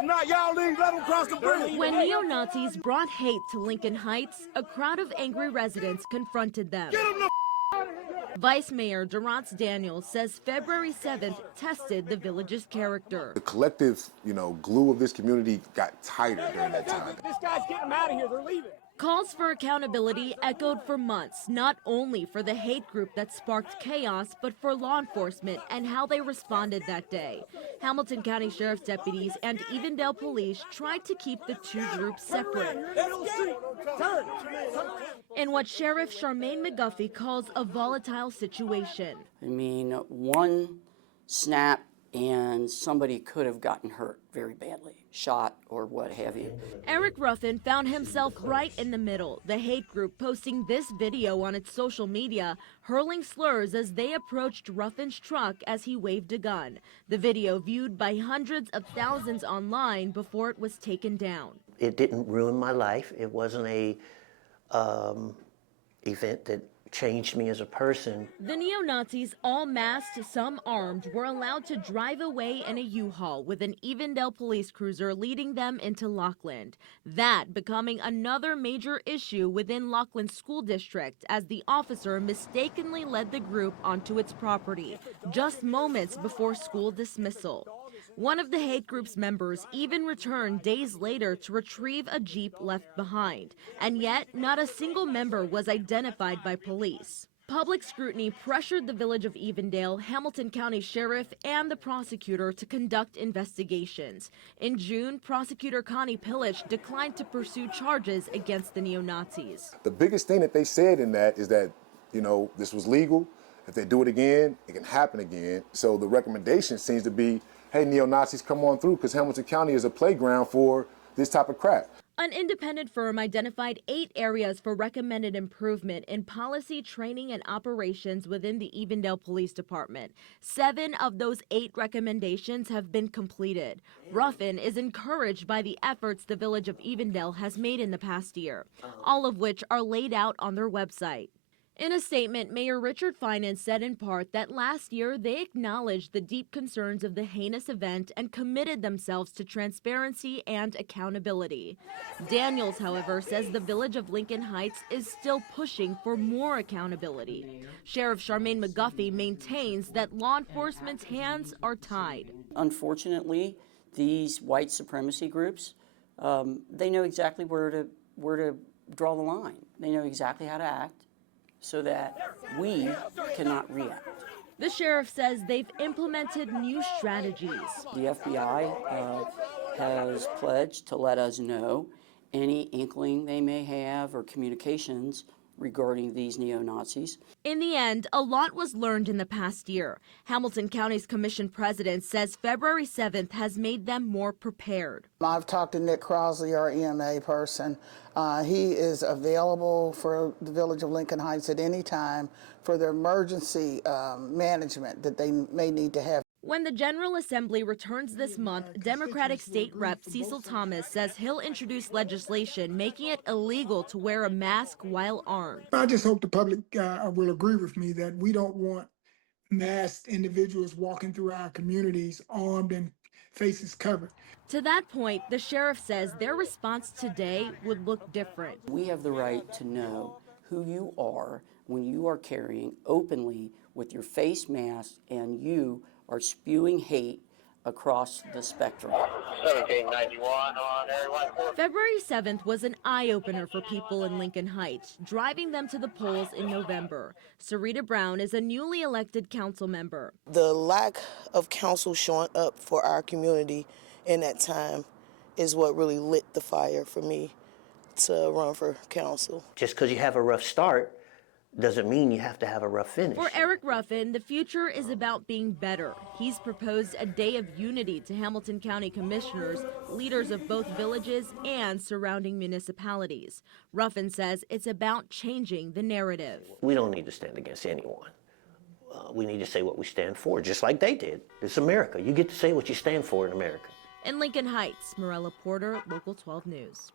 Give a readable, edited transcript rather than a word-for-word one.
If not, y'all leave, let them cross the bridge. When neo-Nazis brought hate to Lincoln Heights, a crowd of angry residents confronted them. Get them the Vice Mayor Durrance Daniels says February 7th tested the village's character. The collective, glue of this community got tighter during that time. This guy's getting them out of here. They're leaving. Calls for accountability echoed for months, not only for the hate group that sparked chaos, but for law enforcement and how they responded that day. Hamilton County Sheriff's deputies and Evendale police tried to keep the two groups separate. In what Sheriff Charmaine McGuffey calls a volatile situation. I mean, one snap and somebody could have gotten hurt very badly, shot or what have you. Eric Ruffin found himself right in the middle, the hate group posting this video on its social media, hurling slurs as they approached Ruffin's truck as he waved a gun. The video viewed by hundreds of thousands online before it was taken down. It didn't ruin my life. It wasn't a event that changed me as a person. The neo-Nazis, all masked, some armed, were allowed to drive away in a U-Haul with an Evendale police cruiser leading them into Lockland. That becoming another major issue within Lockland School District as the officer mistakenly led the group onto its property just moments before school dismissal. One of the hate group's members even returned days later to retrieve a Jeep left behind, and yet not a single member was identified by police. Public scrutiny pressured the village of Evendale, Hamilton County Sheriff, and the prosecutor to conduct investigations. In June, prosecutor Connie Pillich declined to pursue charges against the neo-Nazis. The biggest thing that they said in that is that, this was legal. If they do it again, it can happen again. So the recommendation seems to be, hey, neo-Nazis, come on through, because Hamilton County is a playground for this type of crap. An independent firm identified 8 areas for recommended improvement in policy, training, and operations within the Evendale Police Department. 7 of those 8 recommendations have been completed. Ruffin is encouraged by the efforts the village of Evendale has made in the past year, all of which are laid out on their website. In a statement, Mayor Richard Finan said in part that last year they acknowledged the deep concerns of the heinous event and committed themselves to transparency and accountability. Daniels, however, says the village of Lincoln Heights is still pushing for more accountability. Sheriff Charmaine McGuffey maintains that law enforcement's hands are tied. Unfortunately, these white supremacy groups, they know exactly where to draw the line. They know exactly how to act, so that we cannot react. The sheriff says they've implemented new strategies. The FBI has pledged to let us know any inkling they may have or communications regarding these neo-Nazis. In the end, a lot was learned in the past year. Hamilton County's commission president says February 7th has made them more prepared. I've talked to Nick Crosley, our EMA person. He is available for the village of Lincoln Heights at any time for the emergency management that they may need to have. When the General Assembly returns this month, Democratic State Rep Cecil Thomas says he'll introduce legislation making it illegal to wear a mask while armed. I just hope the public will agree with me that we don't want masked individuals walking through our communities armed and faces covered. To that point, the sheriff says their response today would look different. We have the right to know who you are when you are carrying openly with your face mask and you are spewing hate across the spectrum. February 7th was an eye-opener for people in Lincoln Heights, driving them to the polls in November. Sarita Brown is a newly elected council member. The lack of council showing up for our community in that time is what really lit the fire for me to run for council. Just because you have a rough start doesn't mean you have to have a rough finish. For Eric Ruffin, the future is about being better. He's proposed a day of unity to Hamilton County commissioners, leaders of both villages and surrounding municipalities. Ruffin says it's about changing the narrative. We don't need to stand against anyone. We need to say what we stand for, just like they did. It's America. You get to say what you stand for in America. In Lincoln Heights, Morella Porter, Local 12 News.